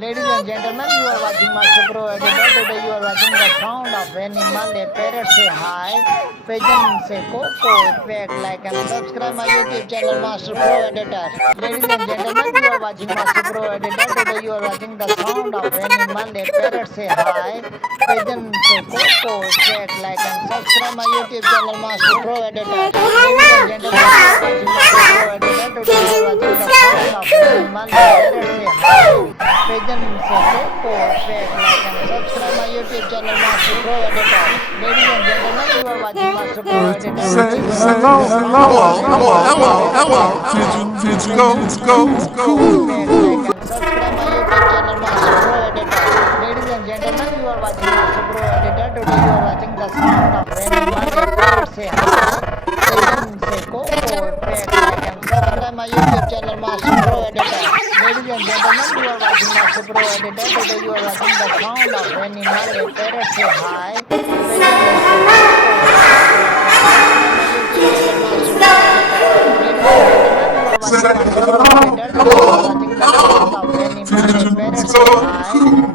Ladies and gentlemen, you are watching Master Pro Editor. Today you are watching the sound of animal. A parrot say hi, pigeon say coco, quack like and subscribe my YouTube channel Master Pro Editor. Ladies and gentlemen, you are watching Master Pro Editor. Today you are watching the sound of animal. A parrot say hi, pigeon say coco, quack like and subscribe my YouTube channel Master Pro Editor. Ladies and gentlemen, you are watching Master Pro Editor. Today you are watching the sound of animal. A parrot say hi. Pigeon say coco, quack like and subscribe my YouTube channel Master Pro Editor. Ladies and gentlemen, you are watching Master Pro Editor. Hello. Pigeon, go. Subscribe my YouTube channel Master Pro Editor. Ladies and gentlemen, you are watching Master Pro Editor. Today you are watching the sound of animal. A parrot say hi. Pigeon say coco, quack like and subscribe my YouTube channel Master Pro Editor. Ladies and gentlemen, you are watching Master Pro Editor. Today you are watching the sound of animal. A parrot say hi. Pigeon say coco, quack like and subscribe my YouTube channel Master Pro Editor. Ladies and gentlemen, you are watching Master Pro Editor. Today you are watching the sound of animal. A parrot say hi.